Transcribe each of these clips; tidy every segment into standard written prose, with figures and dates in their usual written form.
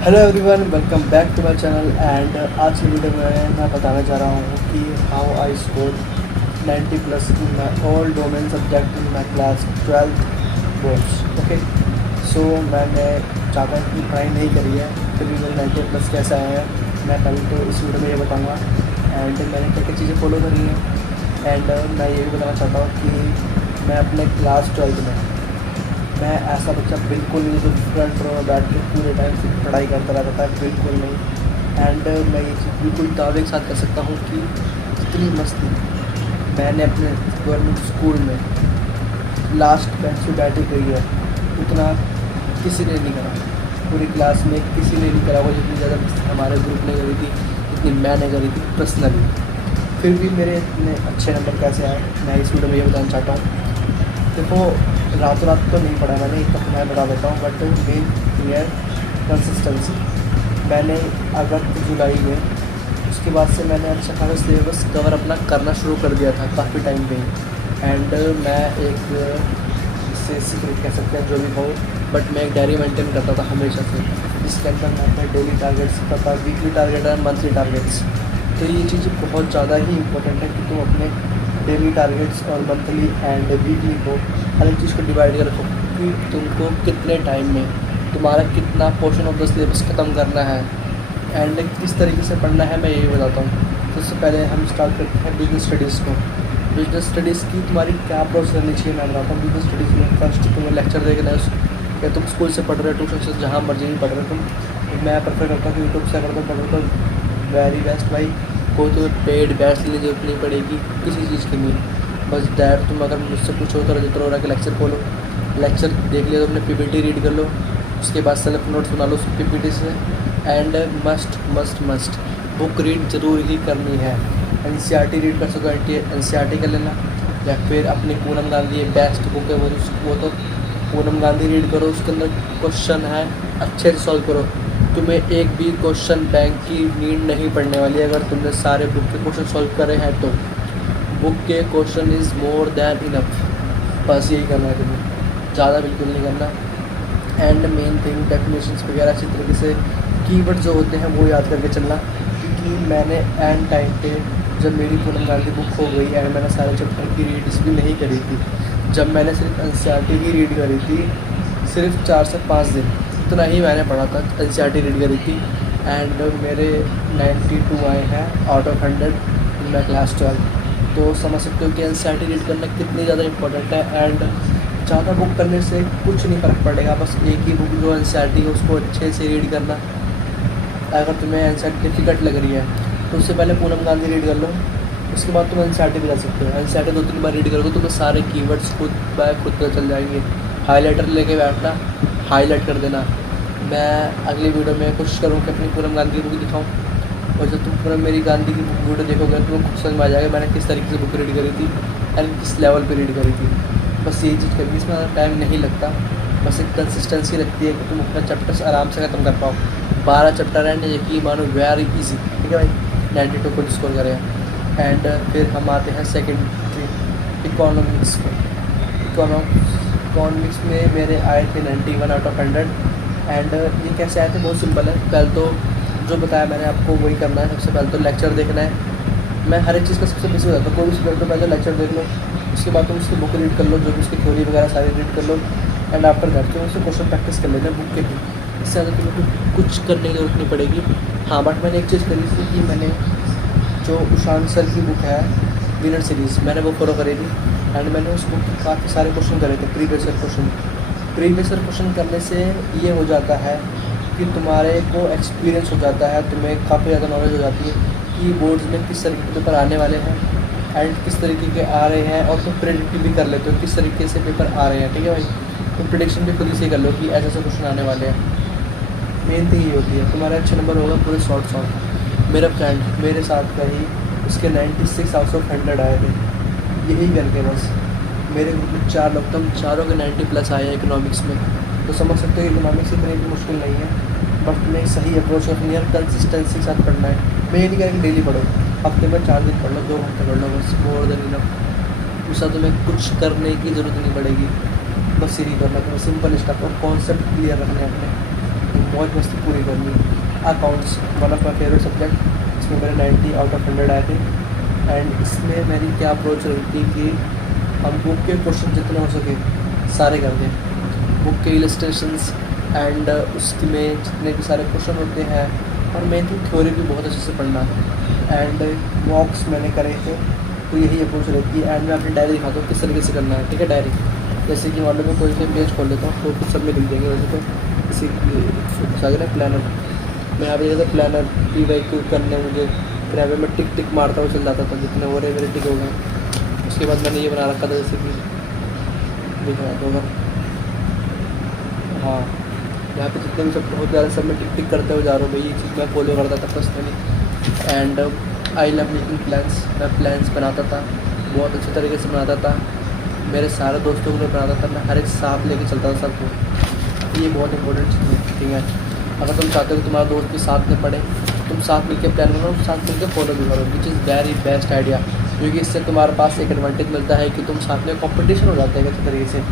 Hello everyone, welcome back to my channel. And आज की video में मैं बताना चाह रहा हूँ कि how I score 90 plus in my all domain subject in my class 12th boards. Okay, so मैंने ज़्यादा की पढ़ाई नहीं करी है, फिर भी मेरे 90 प्लस कैसे आए हैं मैं पहले तो इस वीडियो में ये बताऊँगा। एंड मैंने क्या क्या चीज़ें फॉलो करी हैं। एंड मैं ये भी बताना चाहता हूँ कि मैं अपने क्लास 12th में मैं ऐसा बच्चा बिल्कुल नहीं जो फ्रंट रो में बैठ के पूरे टाइम से पढ़ाई करता रहता था, बिल्कुल नहीं। एंड मैं ये चीज़ बिल्कुल दावे के साथ कह सकता हूँ कि इतनी मस्ती मैंने अपने गवर्नमेंट स्कूल में लास्ट बेंच पे बैठी करी है, उतना किसी ने नहीं करा। पूरी क्लास में किसी ने नहीं करा वो जितनी ज़्यादा हमारे ग्रुप ने करी थी, जितनी मैंने करी थी पर्सनली। फिर भी मेरे इतने अच्छे नंबर कैसे आए, मैं इस वीडियो में ये बताना चाहता हूँ। देखो, रातों रात तो नहीं पढ़ा मैंने, इतना तो मैं बता देता हूँ, बट मेन क्लियर कंसिस्टेंसी। मैंने अगस्त जुलाई में उसके बाद से मैंने अच्छा खासा सिलेबस कवर अपना करना शुरू कर दिया था काफ़ी टाइम पे। एंड मैं एक इससे सीक्रेट कह सकते हैं जो भी हो, बट मैं एक डायरी मेंटेन करता था हमेशा से, जिसके अंदर मैं अपने डेली टारगेट्स करता था, वीकली टारगेट और मंथली टारगेट्स। तो ये चीज़ बहुत ज़्यादा ही इंपॉर्टेंट है कि तुम अपने डेली टारगेट्स और मंथली एंड वीकली को हर एक चीज़ को डिवाइड कर रखो कि तुमको कितने टाइम में तुम्हारा कितना पोर्शन ऑफ द सिलेबस ख़त्म करना है एंड किस तरीके से पढ़ना है, मैं यही बताता हूँ। सबसे पहले हम स्टार्ट करते हैं बिजनेस स्टडीज़ को। बिजनेस स्टडीज़ की तुम्हारी क्या अप्रोच करनी चाहिए मैं बताता हूँ। बिजनेस स्टडीज़ में फर्स्ट तुम्हें लेक्चर देखना है, या तुम स्कूल से पढ़ रहे हो, ट्यूशन से, जहाँ मर्जी नहीं पढ़ रहे हो तुम। मैं प्रेफर करता हूँ कि यूट्यूब से अगर तुम पढ़ रहे हो तो वेरी बेस्ट भाई, कोई तुम्हें पेड बैच लेने की जरूरत नहीं पड़ेगी किसी चीज़ के लिए। बस डायरेक्ट तुम अगर मुझसे पूछो तो रजिस्टर हो रहा है कि लेक्चर खोलो, लेक्चर देख लिया, तुमने पीपीटी रीड कर लो, उसके बाद सेल्फ नोट्स बना लो उस पीपीटी से। And must must must book read ज़रूर ही करनी है। एनसीईआरटी रीड कर सको एनसीईआरटी कर लेना, या फिर अपनी पूनम गांधी बेस्ट बुक है वो तो पूनम गांधी रीड करो। उसके अंदर क्वेश्चन है, अच्छे से सॉल्व करो। तुम्हें एक भी क्वेश्चन बैंक की नीड नहीं पड़ने वाली अगर तुमने सारे बुक के क्वेश्चन सॉल्व करे हैं तो। बुक के question is more than enough, बस यही करना है तुम्हें, ज़्यादा बिल्कुल नहीं करना। एंड मेन थिंग डेफिनेशंस वगैरह अच्छी तरीके से कीवर्ड जो होते हैं वो याद करके चलना, क्योंकि मैंने एंड टाइम पे जब मेरी पूनम गांधी बुक हो गई एंड मैंने सारे चैप्टर की रीड भी नहीं करी थी, जब मैंने सिर्फ एनसीईआरटी की रीड करी थी सिर्फ 4 से 5 दिन, इतना ही मैंने पढ़ा था, एनसीईआरटी रीड करी थी। एंड मेरे 92 आए हैं out of 100 in my class 12। तो समझ सकते हो कि एनसीईआरटी रीड करना कितनी ज़्यादा इंपॉर्टेंट है। एंड ज़्यादा बुक करने से कुछ नहीं फ़र्क पड़ेगा, बस एक ही बुक जो एनसीईआरटी है उसको अच्छे से रीड करना। अगर तुम्हें एनसीईआरटी डिफिकल्ट लग रही है तो उससे पहले पूनम गांधी रीड कर लो, उसके बाद तुम एनसीईआरटी भी जा सकते हो। एनसीईआरटी 2-3 बार रीड करोगे तुम्हें सारे कीवर्ड्स खुद बाय खुद पता चल जाएंगे। हाईलाइटर लेके बैठना, हाईलाइट कर देना। मैं अगली वीडियो में कोशिश करूँ कि अपनी पूनम गांधी की बुक दिखाऊँ, और जब तुम पूनम मेरी गांधी की बुक वीडियो देखोगे तो तुम्हें खुद समझ में आ जाएगा मैंने किस तरीके से बुक रीड करी थी एंड किस लेवल पे रीड करी थी। बस यही चीज़ करनी, इसमें ज़्यादा टाइम नहीं लगता, बस एक कंसिस्टेंसी लगती है कि तुम अपना चैप्टर्स आराम से ख़त्म कर पाओ। 12 चैप्टर एंड यकीन मानो वेरी ईजी, ठीक है भाई, 92 को स्कोर करें। एंड फिर हम आते हैं सेकेंडरी इकोनॉमिक्स में। इकोनॉमिक्स में मेरे आए थे 91 आउट ऑफ 100। एंड ये कैसे आए थे, बहुत सिंपल है। पहले तो जो बताया मैंने आपको वही करना है। सबसे पहले तो लेक्चर देखना है। मैं हर एक चीज़ का सबसे बेसिक बताता हूँ, कोई भी सब्जेक्ट पहले लेक्चर देख लो, उसके बाद तुम उसकी बुक रीड कर लो, जो भी उसकी थ्योरी वगैरह सारी रीड कर लो। एंड आफ्टर दैट तुम उससे क्वेश्चन प्रैक्टिस कर लेना बुक के भी, इससे ज़्यादा तुम्हें कुछ करने की जरूरत नहीं पड़ेगी। हाँ, बट मैंने एक चीज़ करी थी कि मैंने जो उशांत सर की बुक है विनर सीरीज़, मैंने वो फॉलो करी थी। एंड मैंने उस बुक के काफ़ी सारे क्वेश्चन करे थे, प्रीवियस ईयर क्वेश्चन करने से ये हो जाता है कि तुम्हारे को एक्सपीरियंस हो जाता है, तुम्हें काफ़ी ज़्यादा नॉलेज हो जाती है कि बोर्ड्स में किस तरीके के पेपर आने वाले हैं एंड किस तरीके के आ रहे हैं, और तुम प्रेडिक्ट भी कर लेते हो किस तरीके से पेपर आ रहे हैं, ठीक है भाई। तुम प्रेडिक्शन भी खुद ही से कर लो कि ऐसे ऐसे क्वेश्चन आने वाले हैं। मेन थिंग ये होती है, तुम्हारे अच्छे नंबर होगा पूरे शॉर्ट। मेरा फ्रेंड मेरे साथ का ही, उसके 96 आउट ऑफ 100 आए थे, यही करके बस मेरे ग्रुप में 4 लोग, तुम चारों के 90 प्लस आए हैं इकोनॉमिक्स में। तो समझ सकते हो इकोनॉमिक्स इतनी भी मुश्किल नहीं है, बट तुम्हें सही अप्रोच रखनी है, कंसिस्टेंसी के साथ पढ़ना है। मैं ये नहीं कह कि डेली पढ़ो, हफ्ते में 4 दिन पढ़ लो, 2 घंटे पढ़ लो, बस मोर देन इनफ। उसका तुम्हें कुछ करने की ज़रूरत नहीं पड़ेगी, बस यही करना, तुम्हें सिंपल स्टेप और कॉन्सेप्ट क्लियर रखने अपने। मौज मस्ती पूरी करनी। Accounts one of my favourite subject, इसमें मेरे 90 आउट ऑफ 100 आए थे। एंड इसमें मेरी क्या अप्रोच रही थी कि हम बुक के क्वेश्चन जितने हो सके सारे कर दें, बुक के इलस्ट्रेशंस एंड उसके में जितने भी सारे क्वेश्चन होते हैं, और मेन थी थ्योरी भी बहुत अच्छे से पढ़ना। एंड मॉक्स मैंने करे थे, तो यही अप्रोच रहती है। एंड मैं अपनी डायरी दिखाता हूँ किस तरीके से करना है, ठीक है। डायरी जैसे कि मान लो मैं कोई से पेज खोल लेता हूँ, तो कुछ सब में लिख देंगे। वैसे तो किसी की प्लानर, मैं यहाँ पे जैसे प्लानर पी वाई क्यू करने मुझे ड्राइवर में टिक टिक मारता हुआ चल जाता था, जितने हो रहे मेरे टिक हो गए। उसके बाद मैंने ये बना रखा था, जैसे कि दिख रहा होगा, हाँ, यहाँ पे जितने भी सब बहुत ज़्यादा सब मैं टिक टिक करते हुए जा रहा हूँ भाई, ये चीज़ मैं फॉलो करता था personally. And I love making plans, मैं प्लान्स बनाता था, बहुत अच्छे तरीके से बनाता था, मेरे सारे दोस्तों को बनाता था, मैं हर एक साथ लेके चलता था सबको। ये बहुत इंपॉर्टेंट थिंग है। अगर तुम चाहते हो कि तुम्हारा दोस्त भी साथ में पढ़े, तुम साथ मिलकर प्लान बनाओ, साथ मिलकर फॉलो भी करो, which is very best idea. क्योंकि इससे तुम्हारे पास एक एडवांटेज मिलता है कि तुम साथ में कंपटीशन हो जाता है अच्छे तरीके से,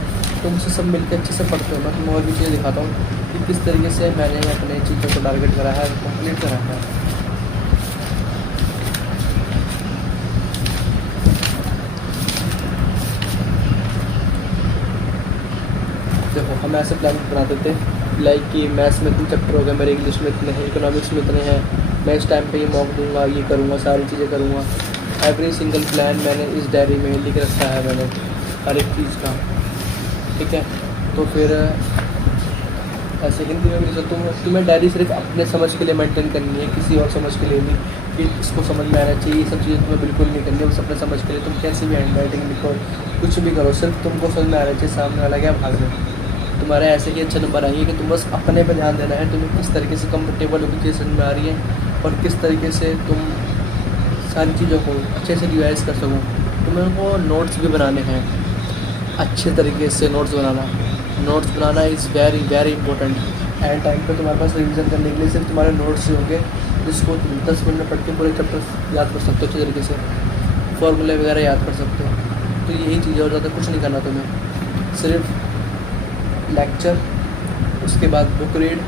तुम उससे सब मिलकर अच्छे से पढ़ते हो। मैं तुम्हें और भी चीज़ें दिखाता हूँ कि किस तरीके से मैंने अपने चीज़ों को टारगेट करा है, कंप्लीट करा है। देखो हम ऐसे प्लान बनाते थे लाइक कि मैथ्स में इतने चैप्टर हो गए मेरे, इंग्लिश में इतने हैं, इकोनॉमिक्स में इतने हैं, मैं इस टाइम पे ये मॉक दूंगा, ये करूँगा, सारी चीज़ें करूँगा। एवरी सिंगल प्लान मैंने इस डायरी में लिख रखा है, मैंने हर एक चीज़ का, ठीक है। तो फिर ऐसे हिंदी में भी तो तुम्हें डायरी सिर्फ अपने समझ के लिए मेंटेन करनी है, किसी और समझ के लिए नहीं कि इसको समझ में आना चाहिए, ये सब चीज़ें तुम्हें बिल्कुल नहीं करनी है, बस अपने समझ के लिए। तुम कैसे भी हैंड राइटिंग लिखो, कुछ भी करो, सिर्फ तुमको समझ में आना चाहिए, सामने वाला क्या भाग रहे। तुम्हारे ऐसे ही अच्छे नंबर आएंगे कि तुम बस अपने पे ध्यान देना है, तुम्हें किस तरीके से कंफर्टेबल होकर चीज़ समझ में आ रही है और किस तरीके से तुम सारी चीज़ों को अच्छे से रिवाइज कर सको। तुम्हें को नोट्स भी बनाने हैं, अच्छे तरीके से notes banana is very very important. And time पे तुम्हारे पास रिवीजन करने के लिए सिर्फ तुम्हारे नोट्स ही होंगे, जिसको तुम 10 मिनट में पढ़ के पूरे चैप्टर याद कर सकते हो अच्छे तरीके से, फॉर्मूले वगैरह याद कर सकते हो। तो यही चीज़ और ज़्यादा कुछ नहीं करना तुम्हें, सिर्फ लेक्चर, उसके बाद बुक रीड,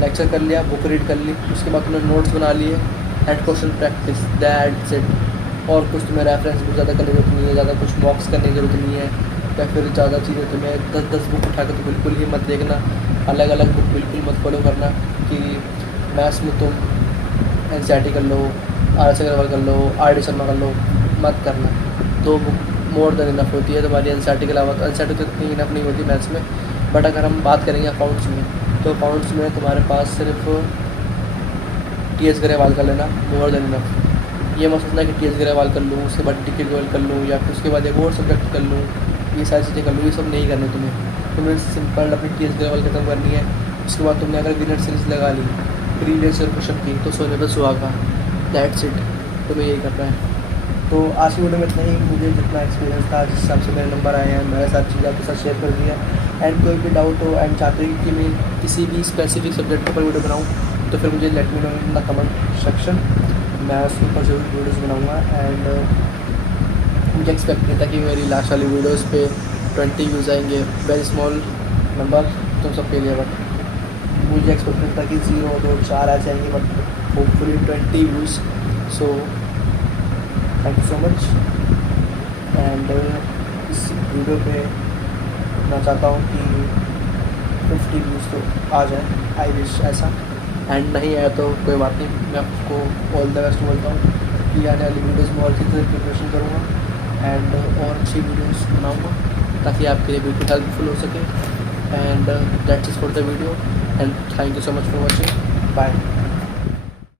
लेक्चर कर लिया, बुक रीड कर ली, उसके बाद तुमने नोट्स बना लिए and question practice, that's it. और कुछ तुम्हें रेफरेंस बुक ज़्यादा करने की जरूरत नहीं है, ज़्यादा कुछ मॉक्स करने की जरूरत नहीं है, या फिर ज़्यादा चीज़ें तुम्हें 10-10 बुक उठा के तो बिल्कुल ही मत देखना, अलग अलग बुक बिल्कुल मत फॉलो करना कि मैथ्स में तुम एनसीईआरटी कर लो, आर एस अग्रवाल कर लो, आर डी शर्मा कर लो, मत करना। 2 बुक मोर देन इनफ होती है तुम्हारी एनसीईआरटी के अलावा, तो एनसीईआरटी तो इतनी इनफ नहीं होती मैथ्स में। बट अगर हम बात करेंगे अकाउंट्स में, तो अकाउंट्स में तुम्हारे पास सिर्फ टी एस ग्रेवाल कर लेना, मोर देन इनफ। ये मत सोचना कि टी एस ग्रेवाल कर लूँ, उसके बाद टी के गोयल कर लूँ, या फिर उसके बाद एक और सब्जेक्ट कर लूँ, ये सारी चीज़ें कर लूँ, ये सब नहीं करने तुम्हें सिंपल अपनी टी एस ग्रेवाल खत्म करनी है। उसके बाद तुमने अगर विनर सीरीज लगा ली प्रीवियस ईयर क्वेश्चन की, तो सोने पर सुहागा, दैट्स इट, तुम्हें यही करना है। तो आज की वीडियो में इतना ही। मुझे जितना एक्सपीरियंस था, जिस हिसाब से मेरे नंबर आए हैं, मैंने सारी चीज़ें आपके साथ शेयर कर दी है। एंड कोई भी डाउट हो एंड चाहते हैं कि मैं किसी भी स्पेसिफिक सब्जेक्ट पर वीडियो बनाऊँ, तो फिर मुझे let me know in the comment section, मैं उसके ऊपर जरूर वीडियोज़ बनाऊँगा। एंड मुझे एक्सपेक्ट नहीं था कि मेरी लास्ट वाली वीडियोज़ पे 20 व्यूज़ आएंगे, वेरी स्मॉल नंबर तुम सबके लिए, बट मुझे एक्सपेक्ट नहीं था कि 0, 2, 4 ऐसे आएंगे, but hopefully 20 views. So thank you so much. And इस वीडियो पे मैं चाहता हूँ कि 50 व्यूज़ तो आ जाए, आई विश ऐसा। एंड नहीं आया तो कोई बात नहीं, मैं आपको ऑल द बेस्ट बोलता हूँ कि आने वाली वीडियोज़ में और कितनी प्रिपरेशन करूँगा एंड और अच्छी वीडियोज़ बनाऊँगा, ताकि आपके लिए बिल्कुल हेल्पफुल हो सके। And that's it for the video, and thank you so much for watching, bye.